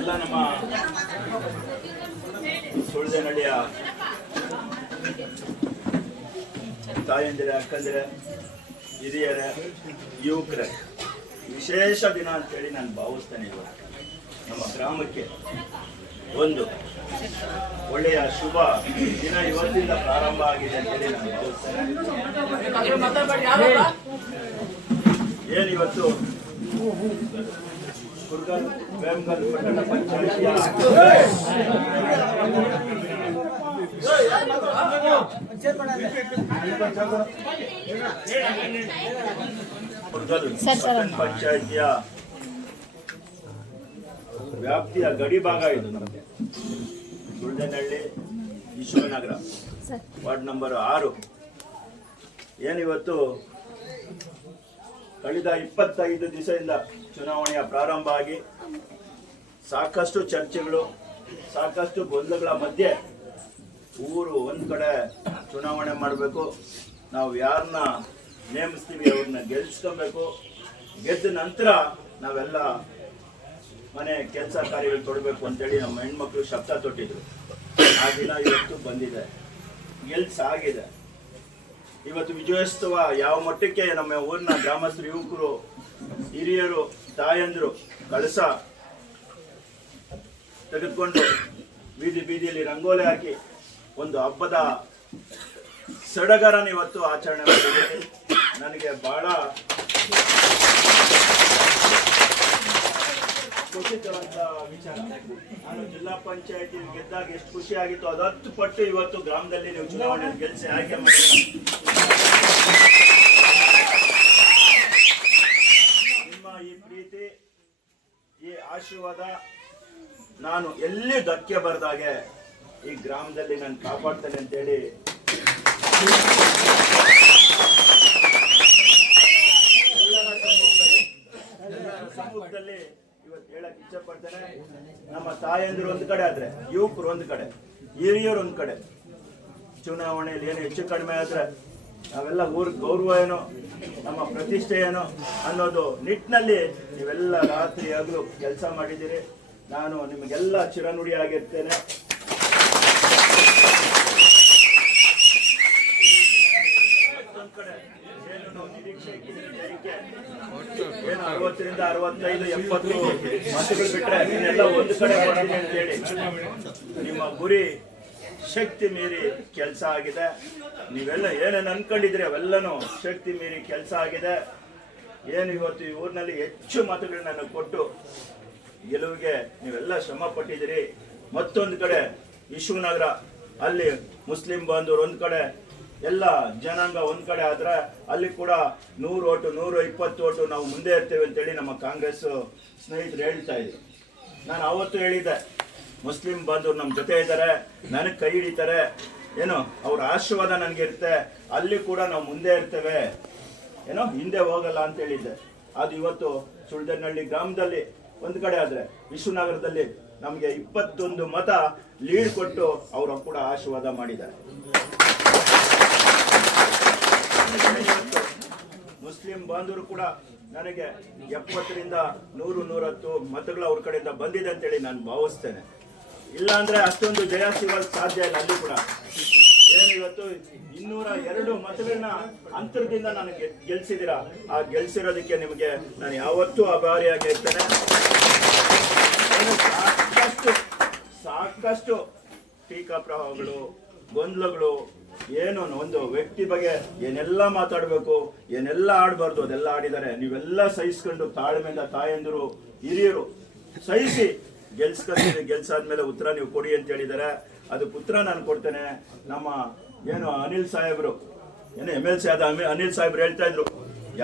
ಎಲ್ಲ ನಮ್ಮ ಸುಳ್ದನಹಳ್ಳಿಯ ತಾಯಂದಿರ, ಅಕ್ಕಂದಿರ, ಹಿರಿಯರ, ಯುವಕರ, ವಿಶೇಷ ದಿನ ಅಂತೇಳಿ ನಾನು ಭಾವಿಸ್ತೇನೆ ಇವತ್ತು ನಮ್ಮ ಗ್ರಾಮಕ್ಕೆ ಒಂದು ಒಳ್ಳೆಯ ಶುಭ ದಿನ ಇವತ್ತಿಂದ ಪ್ರಾರಂಭ ಆಗಿದೆ ಅಂತೇಳಿ ನಾನು ಭಾವಿಸ್ತೇನೆ. ಏನಿವತ್ತು ಕುರ್ಗಲ್ ವೇಮಗಲ್ ಪಟ್ಟಣ ಪಂಚಾಯಿತಿಯ ಕುರ್ಗಲ್ ಪಟ್ಟಣ ಪಂಚಾಯಿತಿಯ ವ್ಯಾಪ್ತಿಯ ಗಡಿ ಭಾಗ ಇದು ನಮಗೆ. ಸುಳ್ದನಹಳ್ಳಿ ವಿಶ್ವನಗರ ವಾರ್ಡ್ ನಂಬರ್ ಆರು. ಏನಿವತ್ತು ಕಳೆದ ಇಪ್ಪತ್ತೈದು ದಿವಸದಿಂದ ಚುನಾವಣೆಯ ಪ್ರಾರಂಭ ಆಗಿ ಸಾಕಷ್ಟು ಚರ್ಚೆಗಳು, ಸಾಕಷ್ಟು ಗೊಂದಲಗಳ ಮಧ್ಯೆ ಊರು ಒಂದು ಕಡೆ ಚುನಾವಣೆ ಮಾಡಬೇಕು. ನಾವು ಯಾರನ್ನ ನೇಮಿಸ್ತೀವಿ ಅವ್ರನ್ನ ಗೆಲ್ಲಿಸ್ಕೊಬೇಕು ಗೆದ್ದ ನಂತರ ನಾವೆಲ್ಲ ಮನೆ ಕೆಲಸ ಕಾರ್ಯಗಳು ತೊಡಬೇಕು ಅಂತೇಳಿ ನಮ್ಮ ಹೆಣ್ಮಕ್ಳು ಶಬ್ದ ತೊಟ್ಟಿದ್ರು. ಆ ದಿನ ಇವತ್ತು ಬಂದಿದೆ. ಗೆಲ್ಸಾಗಿದೆ ಇವತ್ತು ವಿಜಯೋತ್ಸವ ಯಾವ ಮಟ್ಟಕ್ಕೆ ನಮ್ಮ ಊರಿನ ಗ್ರಾಮಸ್ಥರು, ಯುವಕರು, ಹಿರಿಯರು, ತಾಯಂದಿರು ಕಳಸ ತೆಗೆದುಕೊಂಡು ಬೀದಿ ಬೀದಿಯಲ್ಲಿ ರಂಗೋಲಿ ಹಾಕಿ ಒಂದು ಹಬ್ಬದ ಸಡಗರನ ಇವತ್ತು ಆಚರಣೆ ಮಾಡಿದ್ದೀನಿ ನನಗೆ ಬಹಳ ಖುಷಿತವಂತ ವಿಚಾರ. ನಾನು ಜಿಲ್ಲಾ ಪಂಚಾಯತಿ ಗೆದ್ದಾಗ ಎಷ್ಟು ಖುಷಿ ಆಗಿತ್ತು ಅದು ಹತ್ತು ಪಟ್ಟು ಇವತ್ತು ಗ್ರಾಮದಲ್ಲಿ ನೀವು ಚುನಾವಣೆ ಗೆಲ್ಲಿಸಿ ಆಯ್ಕೆ ಮಾಡಿ ನಿಮ್ಮ ಈ ಪ್ರೀತಿ, ಈ ಆಶೀರ್ವಾದ ನಾನು ಎಲ್ಲಿ ಧಕ್ಕೆ ಬರೆದಾಗೆ ಈ ಗ್ರಾಮದಲ್ಲಿ ನಾನು ಕಾಪಾಡ್ತೇನೆ ಅಂತೇಳಿ ನಮ್ಮ ತಾಯಂದಿರು ಒಂದು ಕಡೆ ಆದ್ರೆ, ಯುವಕರು ಒಂದು ಕಡೆ, ಹಿರಿಯರು ಒಂದು ಕಡೆ. ಚುನಾವಣೆಯಲ್ಲಿ ಏನು ಹೆಚ್ಚು ಕಡಿಮೆ ಆದ್ರೆ ನಾವೆಲ್ಲ ಊರ್ ಗೌರವ ಏನೋ, ನಮ್ಮ ಪ್ರತಿಷ್ಠೆ ಏನೋ ಅನ್ನೋದು ನಿಟ್ಟಿನಲ್ಲಿ ನೀವೆಲ್ಲ ರಾತ್ರಿ ಹಗಲು ಕೆಲಸ ಮಾಡಿದ್ದೀರಿ. ನಾನು ನಿಮಗೆಲ್ಲ ಚಿರನುಡಿ ಆಗಿರ್ತೇನೆ ಮತ್ತೊಂದ್ ಕಡೆ ಏನು ನಾವು ನಿರೀಕ್ಷೆ ಇಟ್ಟಿದ್ದೀವಿ ಅದಕ್ಕೆ ಏನು ಅರವತ್ತರಿಂದ ಅರವತ್ತೈದು ಎಪ್ಪತ್ತು ಮತಗಳು ಬಿಟ್ಟರೆ ಒಂದು ಕಡೆ ಬರ್ತೀನಿ ಅಂತ ಹೇಳಿ ನಿಮ್ಮ ಗುರಿ ಶಕ್ತಿ ಮೀರಿ ಕೆಲಸ ಆಗಿದೆ. ನೀವೆಲ್ಲ ಏನೇನು ಅನ್ಕೊಂಡಿದ್ರಿ ಅವೆಲ್ಲನೂ ಶಕ್ತಿ ಮೀರಿ ಕೆಲಸ ಆಗಿದೆ. ಏನು ಇವತ್ತು ಈ ಊರಿನಲ್ಲಿ ಹೆಚ್ಚು ಮತಗಳನ್ನ ಕೊಟ್ಟು ಗೆಲುವಿಗೆ ನೀವೆಲ್ಲ ಶ್ರಮ ಪಟ್ಟಿದ್ದೀರಿ. ಮತ್ತೊಂದು ಕಡೆ ವಿಶ್ವನಗರ ಅಲ್ಲಿ ಮುಸ್ಲಿಂ ಬಾಂಧವರು ಒಂದು ಕಡೆ ಎಲ್ಲ ಜನಾಂಗ ಒಂದ್ ಕಡೆ ಆದ್ರೆ ಅಲ್ಲಿ ಕೂಡ ನೂರು ಓಟು, ನೂರು ಇಪ್ಪತ್ತು ಓಟು ನಾವು ಮುಂದೆ ಇರ್ತೇವೆ ಅಂತೇಳಿ ನಮ್ಮ ಕಾಂಗ್ರೆಸ್ ಸ್ನೇಹಿತರು ಹೇಳ್ತಾ ಇದ್ರು. ನಾನು ಅವತ್ತು ಹೇಳಿದ್ದೆ, ಮುಸ್ಲಿಂ ಬಾಂಧವರು ನಮ್ಮ ಜೊತೆ ಇದ್ದಾರೆ ನನಗೆ ಕೈ ಹಿಡಿತಾರೆ, ಏನೋ, ಅವ್ರ ಆಶೀರ್ವಾದ ನನಗಿರುತ್ತೆ, ಅಲ್ಲಿ ಕೂಡ ನಾವು ಮುಂದೆ ಇರ್ತೇವೆ, ಏನೋ ಹಿಂದೆ ಹೋಗಲ್ಲ ಅಂತ ಹೇಳಿದ್ದೆ. ಅದು ಇವತ್ತು ಸುಳ್ದನಹಳ್ಳಿ ಗ್ರಾಮದಲ್ಲಿ ಒಂದು ಕಡೆ ಆದ್ರೆ ವಿಶ್ವನಗರದಲ್ಲಿ ನಮಗೆ ಇಪ್ಪತ್ತೊಂದು ಮತ ಲೀಡ್ ಕೊಟ್ಟು ಅವರು ಕೂಡ ಆಶೀರ್ವಾದ ಮಾಡಿದ್ದಾರೆ. ಮುಸ್ಲಿಂ ಬಾಂಧವರು ಕೂಡ ನನಗೆ ಎಪ್ಪತ್ತರಿಂದ ನೂರು ನೂರತ್ತು ಮತಗಳು ಅವ್ರ ಕಡೆಯಿಂದ ಬಂದಿದೆ ಅಂತೇಳಿ ನಾನು ಭಾವಿಸ್ತೇನೆ. ಇಲ್ಲ ಅಂದ್ರೆ ಅಷ್ಟೊಂದು ಜಯ ಸಿಗೋದು ಸಾಧ್ಯ ಇಲ್ಲ, ಅಲ್ಲಿ ಕೂಡ. ಏನು ಇವತ್ತು ಇನ್ನೂರ ಎರಡು ಮತಗಳನ್ನ ಅಂತರದಿಂದ ನಾನು ಗೆಲ್ಸಿದಿರ ಆ ಗೆಲ್ಸಿರೋದಕ್ಕೆ ನಿಮಗೆ ನಾನು ಯಾವತ್ತೂ ಆಭಾರಿಯಾಗಿ ಇರ್ತೇನೆ. ಸಾಕಷ್ಟು ಸಾಕಷ್ಟು ಟೀಕಾ ಪ್ರವಾಹಗಳು, ಗೊಂದಲಗಳು ಏನು ಒಂದು ವ್ಯಕ್ತಿ ಬಗ್ಗೆ ಏನೆಲ್ಲ ಮಾತಾಡಬೇಕು, ಏನೆಲ್ಲ ಆಡಬಾರ್ದು, ಅದೆಲ್ಲ ಆಡಿದ್ದಾರೆ ನೀವೆಲ್ಲ ಸಹಿಸ್ಕೊಂಡು ತಾಳ್ಮೆಯಿಂದ ತಾಯಂದಿರು, ಹಿರಿಯರು ಸಹಿಸಿ ಗೆಲ್ಸ್ಕೊಂತೀವಿ, ಗೆಲ್ಸಾದ್ಮೇಲೆ ಉತ್ತರ ನೀವು ಕೊಡಿ ಅಂತ ಹೇಳಿದ್ದಾರೆ. ಅದಕ್ಕೆ ಉತ್ತರ ನಾನು ಕೊಡ್ತೇನೆ. ನಮ್ಮ ಏನು ಅನಿಲ್ ಸಾಹೇಬರು, ಏನು ಎಂ ಎಲ್ ಸಿ ಆದ ಅನಿಲ್ ಸಾಹೇಬ್ರು ಹೇಳ್ತಾ ಇದ್ರು,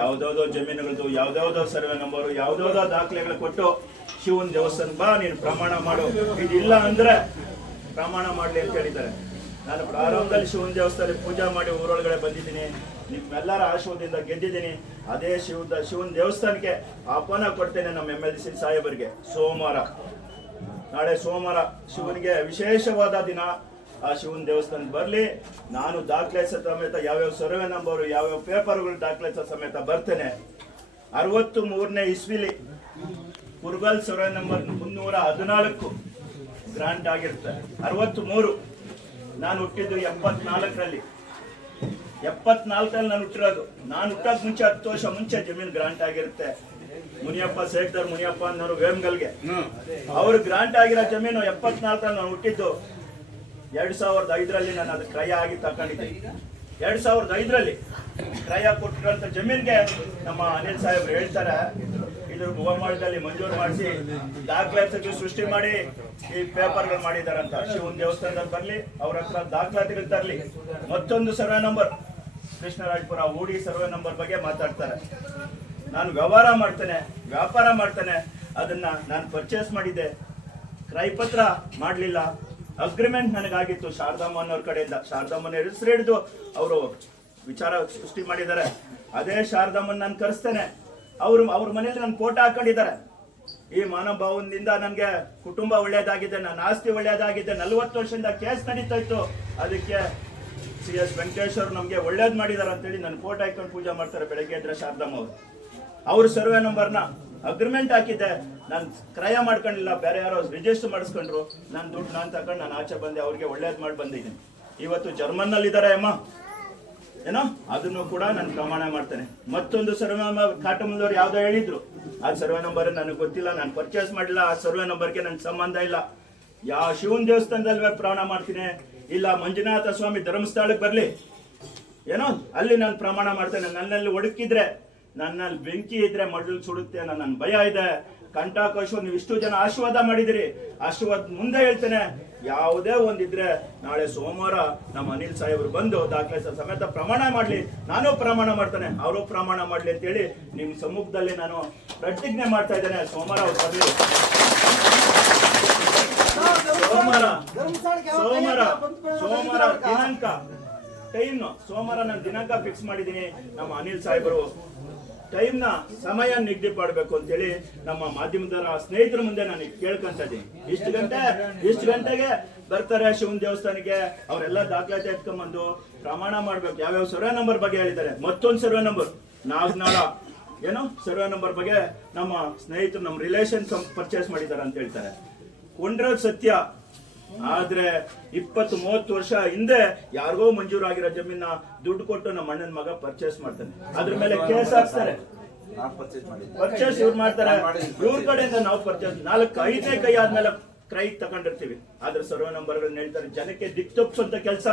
ಯಾವ್ದಾವ್ದೋ ಜಮೀನುಗಳದ್ದು ಯಾವ್ದಾವ್ದೋ ಸರ್ವೆ ನಂಬರು, ಯಾವ್ದಾವ್ದೋ ದಾಖಲೆಗಳು ಕೊಟ್ಟು ಶಿವನ್ ದೇವಸ್ಥಾನ ಬಾ, ನೀನು ಪ್ರಮಾಣ ಮಾಡು. ಇದಿಲ್ಲ ಅಂದ್ರೆ ಪ್ರಮಾಣ ಮಾಡ್ಲಿ ಅಂತ ಹೇಳಿದ್ದಾರೆ. ನಾನು ಪ್ರಾರಂಭದಲ್ಲಿ ಶಿವನ ದೇವಸ್ಥಾನದಲ್ಲಿ ಪೂಜಾ ಮಾಡಿ ಊರೊಳಗಡೆ ಬಂದಿದ್ದೀನಿ. ನಿಮ್ಮೆಲ್ಲರ ಆಶೀರ್ವಾದದಿಂದ ಗೆದ್ದಿದ್ದೀನಿ. ಅದೇ ಶಿವದ, ಶಿವನ ದೇವಸ್ಥಾನಕ್ಕೆ ಆಹ್ವಾನ ಕೊಡ್ತೇನೆ ನಮ್ಮ ಎಂ ಎಲ್ ಸಿ ಸಾಹೇಬರಿಗೆ. ಸೋಮವಾರ. ನಾಳೆ ಸೋಮವಾರ ಶಿವನಿಗೆ ವಿಶೇಷವಾದ ದಿನ. ಆ ಶಿವನ ದೇವಸ್ಥಾನಕ್ಕೆ ಬರಲಿ. ನಾನು ದಾಖಲೆ ಸಮೇತ ಯಾವ್ಯಾವ ಸರ್ವೆ ನಂಬರು, ಯಾವ್ಯಾವ ಪೇಪರ್ಗಳು ದಾಖಲೆ ಸಮೇತ ಬರ್ತೇನೆ. ಅರವತ್ತು ಮೂರನೇ ಇಸ್ವಿಲಿ ಕುರ್ಗಲ್ ಸರ್ವೆ ನಂಬರ್ ಮುನ್ನೂರ ಹದಿನಾಲ್ಕು ಗ್ರಾಂಟ್ ಆಗಿರುತ್ತೆ. ಅರವತ್ತು ಮೂರು ನಾನು ಹುಟ್ಟಿದ್ದು ಎಪ್ಪತ್ನಾಲ್ಕರಲ್ಲಿ. ಎಪ್ಪತ್ನಾಲ್ಕರಲ್ಲಿ ನಾನು ಹುಟ್ಟಿರೋದು. ನಾನು ಹುಟ್ಟೋದ್ ಮುಂಚೆ ಹತ್ತು ವರ್ಷ ಮುಂಚೆ ಜಮೀನು ಗ್ರಾಂಟ್ ಆಗಿರುತ್ತೆ. ಮುನಿಯಪ್ಪ ಶೇಖರ್ ಮುನಿಯಪ್ಪ ಅನ್ನೋರು ವೇಮ್ಗಲ್ಗೆ. ಅವ್ರು ಗ್ರಾಂಟ್ ಆಗಿರೋ ಜಮೀನು ಎಪ್ಪತ್ನಾಲ್ಕರಲ್ಲಿ ನಾನು ಹುಟ್ಟಿದ್ದು. ಎರಡ್ ಸಾವಿರದ ಐದರಲ್ಲಿ ನಾನು ಅದು ಕ್ರಯ ಆಗಿ ತಗೊಂಡಿದ್ದೆ ಎರಡ್ ಸಾವಿರದ ಐದರಲ್ಲಿ ಕ್ರಯ ಕೊಟ್ಟಿರೋಂಥ ಜಮೀನ್ಗೆ ನಮ್ಮ ಅನಿಲ್ ಸಾಹೇಬ್ರು ಹೇಳ್ತಾರೆ ಇದ್ರ ಗೋಮಾಳದಲ್ಲಿ ಮಂಜೂರು ಮಾಡಿಸಿ ದಾಖಲಾತಿಗಳು ಸೃಷ್ಟಿ ಮಾಡಿ ಈ ಪೇಪರ್ಗಳು ಮಾಡಿದಾರಂತ ಶಿವನ್ ದೇವಸ್ಥಾನದಲ್ಲಿ ಬರ್ಲಿ, ಅವ್ರ ಹತ್ರ ದಾಖಲಾತಿಗಳು ತರಲಿ. ಮತ್ತೊಂದು ಸರ್ವೆ ನಂಬರ್, ಕೃಷ್ಣರಾಜಪುರ ಊಡಿ ಸರ್ವೆ ನಂಬರ್ ಬಗ್ಗೆ ಮಾತಾಡ್ತಾರೆ. ನಾನು ವ್ಯವಹಾರ ಮಾಡ್ತೇನೆ, ವ್ಯಾಪಾರ ಮಾಡ್ತೇನೆ, ಅದನ್ನ ನಾನು ಪರ್ಚೇಸ್ ಮಾಡಿದ್ದೆ. ಕ್ರೈಪತ್ರ ಮಾಡಲಿಲ್ಲ. ಅಗ್ರಿಮೆಂಟ್ ನನಗಾಗಿತ್ತು ಶಾರದಾಮ್ಮನವ್ರ ಕಡೆಯಿಂದ. ಶಾರದಾಮ್ಮನ ಹೆಸರು ಹಿಡಿದು ಅವರು ವಿಚಾರ ಸೃಷ್ಟಿ ಮಾಡಿದ್ದಾರೆ. ಅದೇ ಶಾರದಾಮ್ಮನ್ ನಾನು ಕರೆಸ್ತೇನೆ. ಅವರು, ಅವ್ರ ಮನೇಲಿ ನನ್ನ ಫೋಟೋ ಹಾಕೊಂಡಿದ್ದಾರೆ. ಈ ಮಾನಭಾವದಿಂದ ನನಗೆ ಕುಟುಂಬ ಒಳ್ಳೇದಾಗಿದೆ, ನನ್ನ ಆಸ್ತಿ ಒಳ್ಳೇದಾಗಿದೆ. ನಲ್ವತ್ತು ವರ್ಷದಿಂದ ಕೇಸ್ ನಡೀತಾ ಇತ್ತು. ಅದಕ್ಕೆ ಸಿ ಎಸ್ ವೆಂಕಟೇಶ್ ಅವರು ನಮಗೆ ಒಳ್ಳೇದು ಮಾಡಿದ್ದಾರೆ ಅಂತೇಳಿ ನನ್ನ ಫೋಟೋ ಹಾಕೊಂಡು ಪೂಜೆ ಮಾಡ್ತಾರೆ ಬೆಳಗ್ಗೆ ಎದ್ರೆ ಶಾರದಮ್ಮ ಅವರು. ಅವ್ರ ಸರ್ವೆ ನಂಬರ್ನ ಅಗ್ರಿಮೆಂಟ್ ಹಾಕಿದ್ದೆ. ನಾನು ಕ್ರಯ ಮಾಡ್ಕೊಂಡಿಲ್ಲ, ಬೇರೆ ಯಾರೋ ರಿಜಿಸ್ಟರ್ ಮಾಡಿಸ್ಕೊಂಡ್ರು. ನಾನು ದುಡ್ಡು ನಾನು ತಗೊಂಡು ನಾನು ಆಚೆ ಬಂದೆ, ಅವ್ರಿಗೆ ಒಳ್ಳೇದು ಮಾಡಿ ಬಂದಿದ್ದೀನಿ ಇವತ್ತು ಜರ್ಮನ್ನಲ್ಲಿ ಇದ್ದಾರೆ ಅಮ್ಮ. ಏನೋ? ಅದನ್ನು ಕೂಡ ನಾನು ಪ್ರಮಾಣ ಮಾಡ್ತೇನೆ. ಮತ್ತೊಂದು ಸರ್ವೆ ನಂಬರ್ ಕಾಟಮಂದವ್ರು ಯಾವ್ದೋ ಹೇಳಿದ್ರು. ಆ ಸರ್ವೆ ನಂಬರ್ ನನಗೆ ಗೊತ್ತಿಲ್ಲ, ನಾನು ಪರ್ಚೇಸ್ ಮಾಡಿಲ್ಲ, ಆ ಸರ್ವೆ ನಂಬರ್ಗೆ ನನ್ಗೆ ಸಂಬಂಧ ಇಲ್ಲ. ಯಾವ ಶಿವನ್ ದೇವಸ್ಥಾನದಲ್ವೇ ಪ್ರಮಾಣ ಮಾಡ್ತೀನಿ? ಇಲ್ಲ ಮಂಜುನಾಥ ಸ್ವಾಮಿ ಧರ್ಮಸ್ಥಳಕ್ಕೆ ಬರಲಿ. ಏನೋ? ಅಲ್ಲಿ ನಾನು ಪ್ರಮಾಣ ಮಾಡ್ತೇನೆ. ನನ್ನಲ್ಲಿ ಒಡಕಿದ್ರೆ ನನ್ನಲ್ಲಿ ಬೆಂಕಿ ಇದ್ರೆ ಮಡಲು ಸುಡುತ್ತೆ ಅನ್ನೋ ನನ್ನ ಭಯ ಇದೆ. ಕಂಠಾಕೋಶ ನೀವು ಇಷ್ಟು ಜನ ಆಶೀರ್ವಾದ ಮಾಡಿದಿರಿ. ಆಶೀರ್ವಾದ ಮುಂದೆ ಹೇಳ್ತೇನೆ. ಯಾವುದೇ ಒಂದಿದ್ರೆ ನಾಳೆ ಸೋಮವಾರ ನಮ್ಮ ಅನಿಲ್ ಸಾಹೇಬರು ಬಂದು ದಾಖಲೆ ಸಮೇತ ಪ್ರಮಾಣ ಮಾಡ್ಲಿ. ನಾನು ಪ್ರಮಾಣ ಮಾಡ್ತೇನೆ. ಅವರು ಪ್ರಮಾಣ ಮಾಡ್ಲಿ ಅಂತೇಳಿ ನಿಮ್ಮ ಸಮ್ಮುಖದಲ್ಲಿ ನಾನು ಪ್ರತಿಜ್ಞೆ ಮಾಡ್ತಾ ಇದ್ದೇನೆ. ಸೋಮವಾರ ಅವ್ರು ಬರ್ಲಿ. ಸೋಮವಾರ. ಸೋಮವಾರ. ಸೋಮವಾರ ದಿನಾಂಕ. ಟೈಮ್ ಸೋಮವಾರ ನಾನು ದಿನಾಂಕ ಫಿಕ್ಸ್ ಮಾಡಿದ್ದೀನಿ. ನಮ್ಮ ಅನಿಲ್ ಸಾಹೇಬರು ಟೈಮ್ನ ಸಮಯ ನಿಗದಿ ಮಾಡಬೇಕು ಅಂತೇಳಿ ನಮ್ಮ ಮಾಧ್ಯಮದವರ ಸ್ನೇಹಿತರ ಮುಂದೆ ನಾನು ಕೇಳ್ಕೊಂತ ಇದ್ದೀನಿ. ಇಷ್ಟು ಗಂಟೆ, ಇಷ್ಟು ಗಂಟೆಗೆ ಬರ್ತಾರೆ ಶಿವನ್ ದೇವಸ್ಥಾನಕ್ಕೆ. ಅವರೆಲ್ಲ ದಾಖಲಾತಿ ಎತ್ಕೊಂಡ್ಬಂದು ಪ್ರಮಾಣ ಮಾಡ್ಬೇಕು. ಯಾವ್ಯಾವ ಸರ್ವೆ ನಂಬರ್ ಬಗ್ಗೆ ಹೇಳಿದ್ದಾರೆ? ಮತ್ತೊಂದು ಸರ್ವೆ ನಂಬರ್. ನಾಗ್ನಾಳ ಏನು? ಸರ್ವೆ ನಂಬರ್ ಬಗ್ಗೆ ನಮ್ಮ ಸ್ನೇಹಿತರು ನಮ್ಮ ರಿಲೇಷನ್ ಪರ್ಚೇಸ್ ಮಾಡಿದ್ದಾರೆ ಅಂತ ಹೇಳ್ತಾರೆ. ಕೊಂಡ್ರೋದ್ ಸತ್ಯ. ಆದ್ರೆ ಇಪ್ಪತ್ತು ಮೂವತ್ತು ವರ್ಷ ಹಿಂದೆ ಯಾರಿಗೋ ಮಂಜೂರಾಗಿರೋ ಜಮೀನ ದುಡ್ಡು ಕೊಟ್ಟು ನಮ್ಮ ಅಣ್ಣನ ಮಗ ಪರ್ಚೇಸ್ ಮಾಡ್ತಾನೆ. ಅದ್ರ ಮೇಲೆ ಕೇಸ್ ಹಾಕ್ತಾರೆ ಪರ್ಚೇಸ್ ಇವ್ರು ಮಾಡ್ತಾರೆ. ಇವ್ರ ಕಡೆಯಿಂದ ನಾವು ಪರ್ಚೇಸ್ ನಾಲ್ಕು ಐದನೇ ಕೈ ಆದ್ಮೇಲೆ ಕ್ರೈ ತಗೊಂಡಿರ್ತೀವಿ. ಆದ್ರೆ ಸರ್ವೆ ನಂಬರ್ಗಳನ್ನ ಹೇಳ್ತಾರೆ, ಜನಕ್ಕೆ ದಿಕ್ಕ ತಪ್ಪಿಸುವಂತ ಕೆಲಸ.